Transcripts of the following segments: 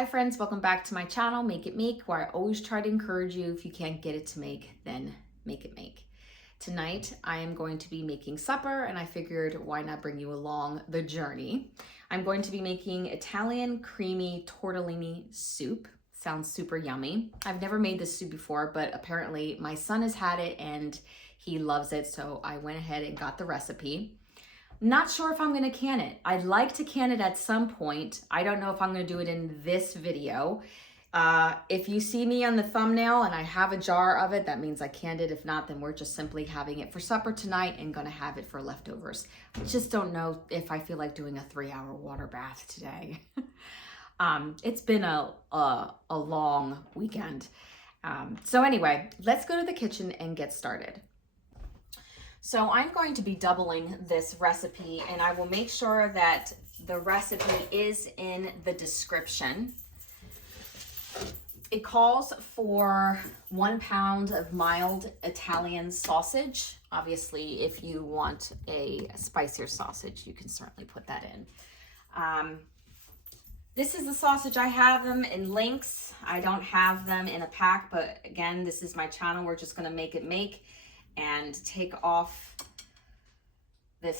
Hi friends, welcome back to my channel, Make It Make, where I always try to encourage you, if you can't get it to make, then make it make. Tonight, I am going to be making supper, and I figured why not bring you along the journey. I'm going to be making Italian creamy tortellini soup. Sounds super yummy. I've never made this soup before, but apparently my son has had it and he loves it, so I went ahead and got the recipe. Not sure if I'm gonna can it. I'd like to can it at some point. I don't know if I'm gonna do it in this video. If you see me on the thumbnail and I have a jar of it, that means I canned it. If not, then we're just simply having it for supper tonight and gonna have it for leftovers. I just don't know if I feel like doing a 3-hour water bath today. It's been a long weekend. So anyway, let's go to the kitchen and get started. So I'm going to be doubling this recipe, and I will make sure that the recipe is in the description. It calls for 1 pound of mild Italian sausage. Obviously, if you want a spicier sausage, you can certainly put that in. This is the sausage. I have them in links. I don't have them in a pack, but again, this is my channel. We're just gonna make it make and take off the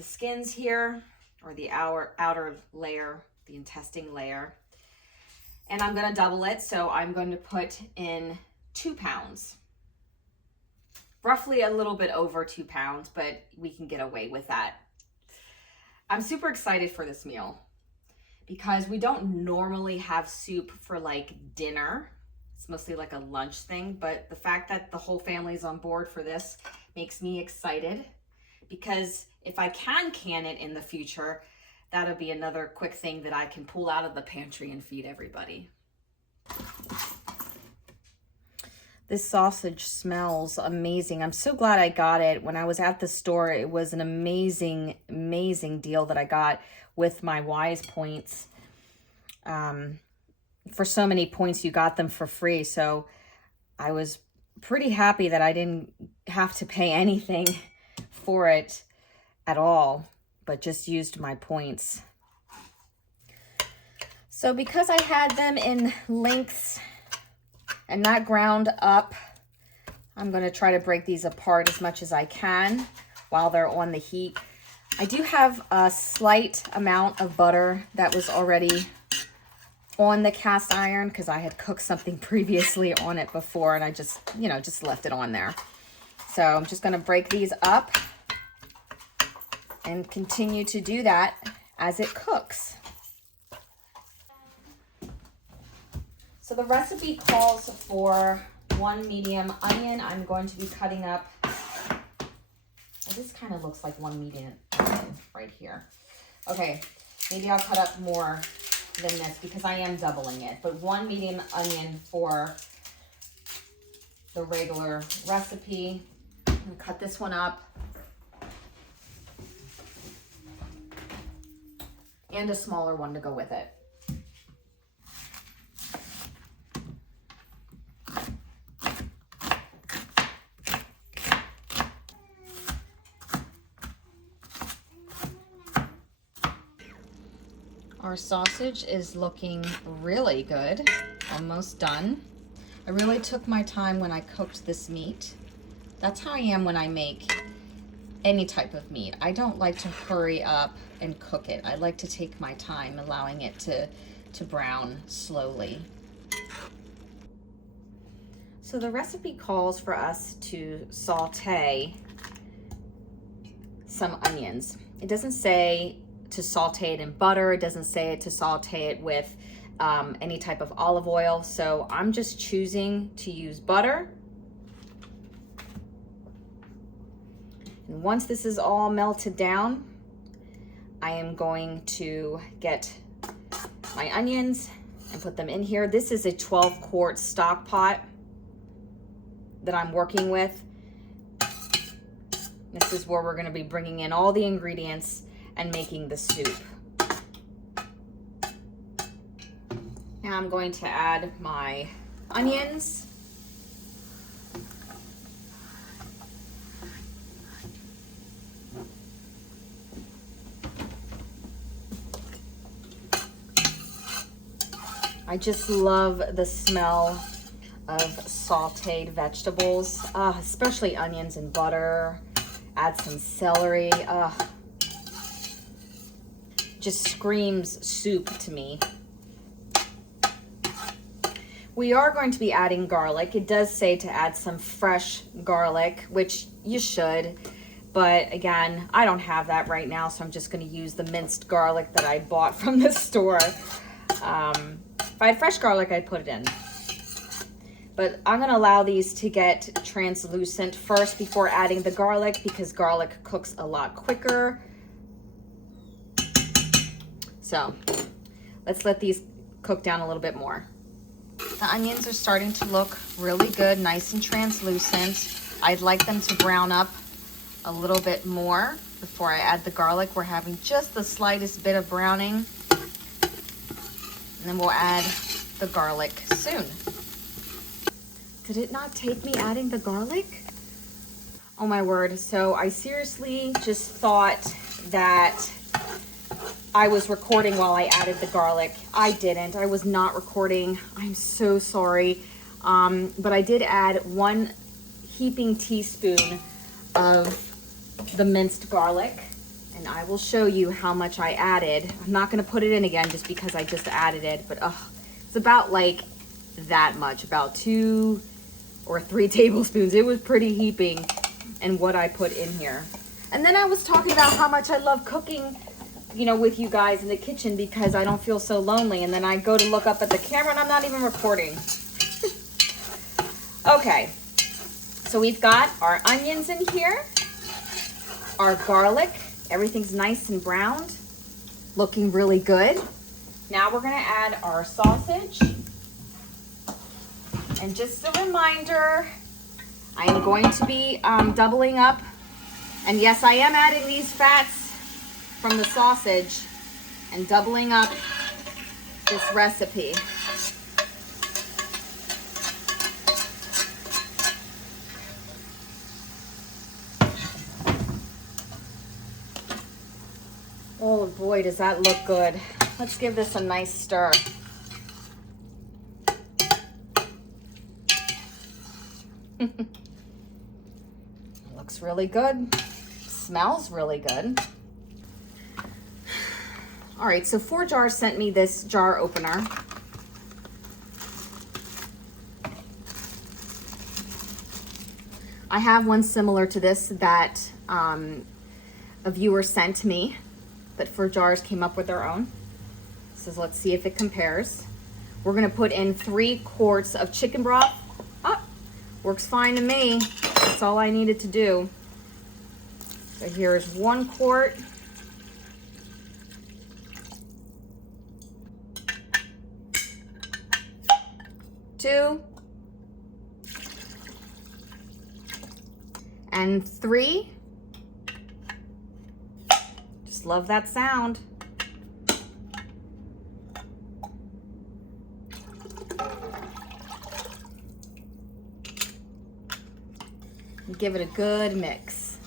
skins here, or the outer layer, the intestine layer. And I'm gonna double it, so I'm going to put in 2 pounds. Roughly a little bit over 2 pounds, but we can get away with that. I'm super excited for this meal because we don't normally have soup for like dinner. It's mostly like a lunch thing, but the fact that the whole family is on board for this makes me excited, because if I can it in the future, that'll be another quick thing that I can pull out of the pantry and feed everybody. This sausage smells amazing. I'm so glad I got it. When I was at the store, it was an amazing, amazing deal that I got with my Wise points. For so many points, you got them for free. So I was pretty happy that I didn't have to pay anything for it at all, but just used my points. So because I had them in lengths and not ground up, I'm going to try to break these apart as much as I can while they're on the heat. I do have a slight amount of butter that was already on the cast iron because I had cooked something previously on it before, and I just, just left it on there. So I'm just going to break these up and continue to do that as it cooks. So the recipe calls for 1 medium onion. I'm going to be cutting up, this kind of looks like 1 medium onion right here. Okay, maybe I'll cut up more than this because I am doubling it, but 1 medium onion for the regular recipe. I'm gonna cut this one up, and a smaller one to go with it. Our sausage is looking really good, almost done. I really took my time when I cooked this meat. That's how I am when I make any type of meat. I don't like to hurry up and cook it. I like to take my time, allowing it to brown slowly. So the recipe calls for us to saute some onions. It doesn't say to saute it in butter. It doesn't say to saute it with any type of olive oil. So I'm just choosing to use butter. And once this is all melted down, I am going to get my onions and put them in here. This is a 12-quart stock pot that I'm working with. This is where we're going to be bringing in all the ingredients and making the soup. Now I'm going to add my onions. I just love the smell of sauteed vegetables, especially onions and butter. Add some celery. Just screams soup to me. We are going to be adding garlic. It does say to add some fresh garlic, which you should. But again, I don't have that right now, so I'm just going to use the minced garlic that I bought from the store. If I had fresh garlic, I'd put it in. But I'm going to allow these to get translucent first before adding the garlic, because garlic cooks a lot quicker. So let's let these cook down a little bit more. The onions are starting to look really good, nice and translucent. I'd like them to brown up a little bit more before I add the garlic. We're having just the slightest bit of browning. And then we'll add the garlic soon. Did it not take me adding the garlic? Oh my word. So I seriously just thought that I was recording while I added the garlic. I didn't. I was not recording. I'm so sorry. But I did add 1 heaping teaspoon of the minced garlic, and I will show you how much I added. I'm not going to put it in again just because I just added it, but it's about like that much, about 2 or 3 tablespoons. It was pretty heaping in what I put in here. And then I was talking about how much I love cooking, you know, with you guys in the kitchen because I don't feel so lonely. And then I go to look up at the camera and I'm not even recording. Okay, so we've got our onions in here, our garlic, everything's nice and browned, looking really good. Now we're gonna add our sausage. And just a reminder, I am going to be doubling up. And yes, I am adding these fats from the sausage and doubling up this recipe. Oh boy, does that look good. Let's give this a nice stir. Looks really good. Smells really good. All right, so 4 Jars sent me this jar opener. I have one similar to this that a viewer sent me, but 4 Jars came up with their own. So let's see if it compares. We're gonna put in 3 quarts of chicken broth. Works fine to me. That's all I needed to do. So here's 1 quart. Two. And 3. Just love that sound. Give it a good mix.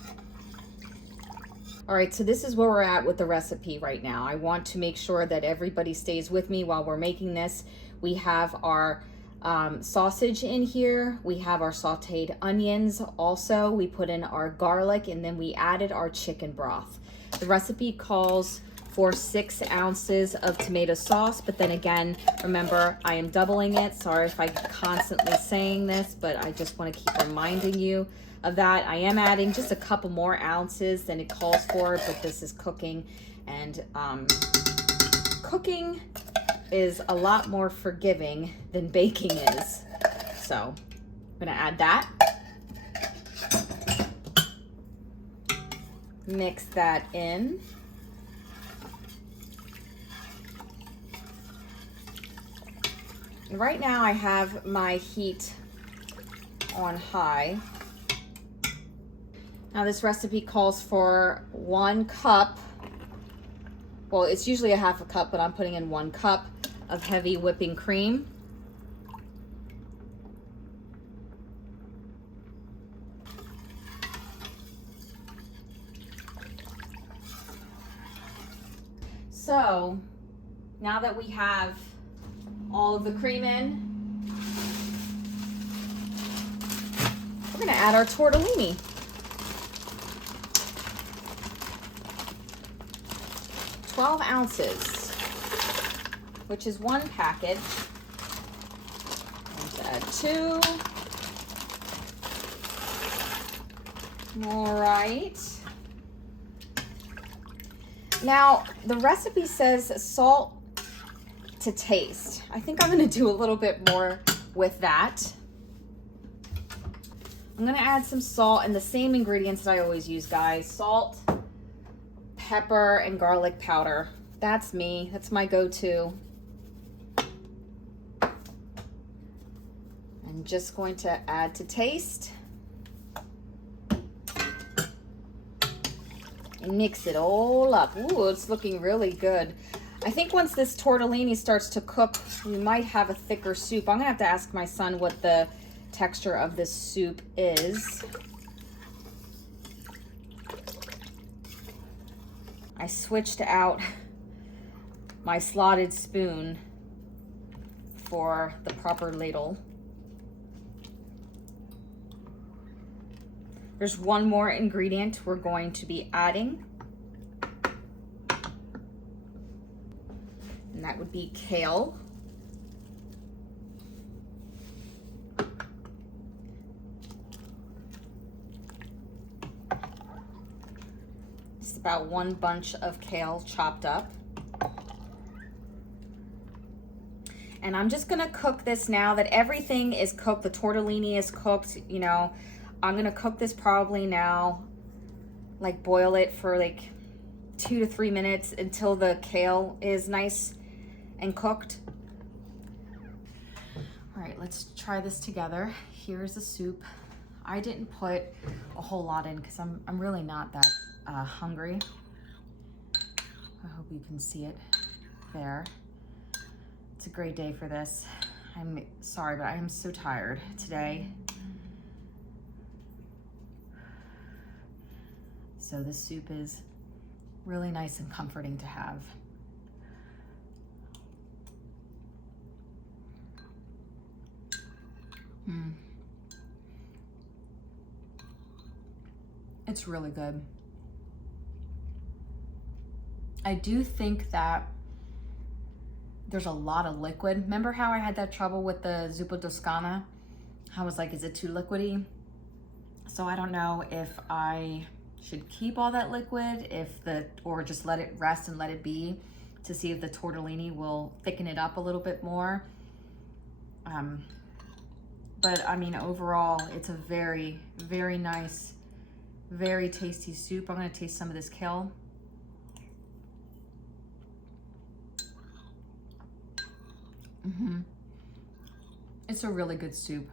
All right, so this is where we're at with the recipe right now. I want to make sure that everybody stays with me while we're making this. We have our sausage in here. We have our sauteed onions also. We put in our garlic, and then we added our chicken broth. The recipe calls for 6 ounces of tomato sauce, but then again, remember, I am doubling it. Sorry if I'm constantly saying this, but I just want to keep reminding you of that. I am adding just a couple more ounces than it calls for, but this is cooking, and cooking is a lot more forgiving than baking is. So I'm gonna add that. Mix that in. And right now I have my heat on high. Now this recipe calls for 1 cup. Well, it's usually a half a cup, but I'm putting in 1 cup of heavy whipping cream. So now that we have all of the cream in. We're gonna add our tortellini. "12 ounces, which is 1 package. Let's add 2. All right. Now, the recipe says salt to taste. I think I'm gonna do a little bit more with that. I'm gonna add some salt and the same ingredients that I always use, guys. Salt, pepper, and garlic powder. That's me, that's my go-to. I'm just going to add to taste. And mix it all up. Ooh, it's looking really good. I think once this tortellini starts to cook, we might have a thicker soup. I'm gonna have to ask my son what the texture of this soup is. I switched out my slotted spoon for the proper ladle. There's one more ingredient we're going to be adding, and that would be kale. Just about 1 bunch of kale chopped up. And I'm just gonna cook this now that everything is cooked, the tortellini is cooked, you know, I'm gonna cook this probably now, like boil it for like 2 to 3 minutes until the kale is nice and cooked. All right, let's try this together. Here's the soup. I didn't put a whole lot in because I'm really not that hungry. I hope you can see it there. It's a great day for this. I'm sorry, but I am so tired today. So this soup is really nice and comforting to have. It's really good. I do think that there's a lot of liquid. Remember how I had that trouble with the zuppa toscana? I was like, is it too liquidy? So I don't know if I should keep all that liquid, or just let it rest and let it be to see if the tortellini will thicken it up a little bit more. But I mean, overall, it's a very, very nice, very tasty soup. I'm gonna taste some of this kale. It's a really good soup.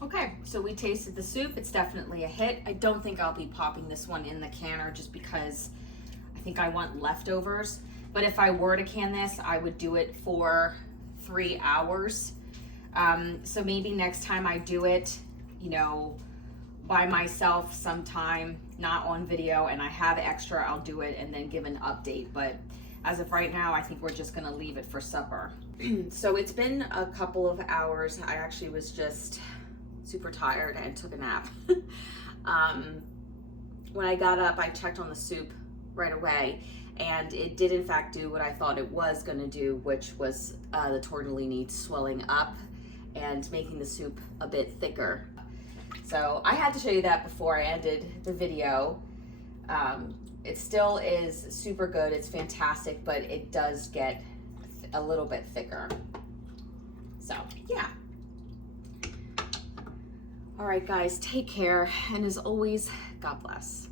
Okay, so we tasted the soup. It's definitely a hit. I don't think I'll be popping this one in the canner just because I think I want leftovers. But if I were to can this, I would do it for 3 hours. So maybe next time I do it, you know, by myself sometime, not on video, and I have extra, I'll do it and then give an update. But as of right now, I think we're just gonna leave it for supper. So it's been a couple of hours. I actually was just super tired and took a nap. When I got up, I checked on the soup right away, and it did in fact do what I thought it was gonna do, which was the tortellini swelling up and making the soup a bit thicker. So I had to show you that before I ended the video. It still is super good, it's fantastic, but it does get a little bit thicker. So yeah. All right, guys, take care. And as always, God bless.